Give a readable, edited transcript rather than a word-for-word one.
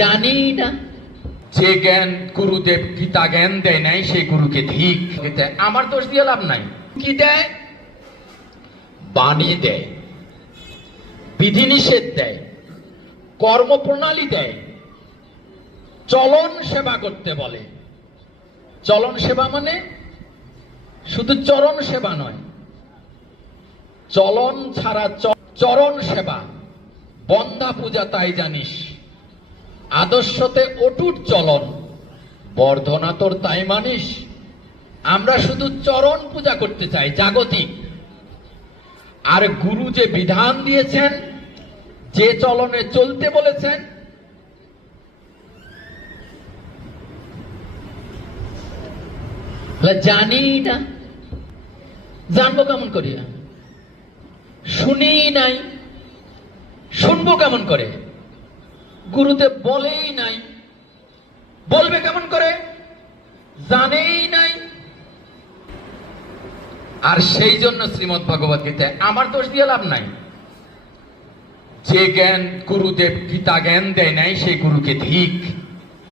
জানি না। যে জ্ঞান গুরুদেব গীতা জ্ঞান দেয় নাই সেই গুরুকে ধিক। আমার দোষ দিয়ে লাভ নাই। কি দেয়? বাণী দেয়, বিধিনিষেধ দেয়, কর্মপ্রণালী দেয়, চলন সেবা করতে বলে। চলন সেবা মানে শুধু চরণ সেবা নয়, চলন ছাড়া চরণ সেবা। বন্ধা পূজা তাই জানিস, আদর্শতে অটুট চলন, বর্ধনা তোর তাই মানিস। আমরা শুধু চরণ পূজা করতে চাই, জাগতিক। আর গুরু যে বিধান দিয়েছেন, যে চলনে চলতে বলেছেন, জানি না। জানবো কেমন করিয়া? শুনি নাই, শুনবো কেমন করে? গুরুদেব বলেই নাই, বলবে কেমন করে? জানেই নাই। আর সেই জন্য শ্রীমদ্ ভগবত গীতায় আমার দোষ দিয়ে লাভ নাই। যে জ্ঞান গুরুদেব গীতা জ্ঞান দেয় নাই সেই গুরুকে ধিক।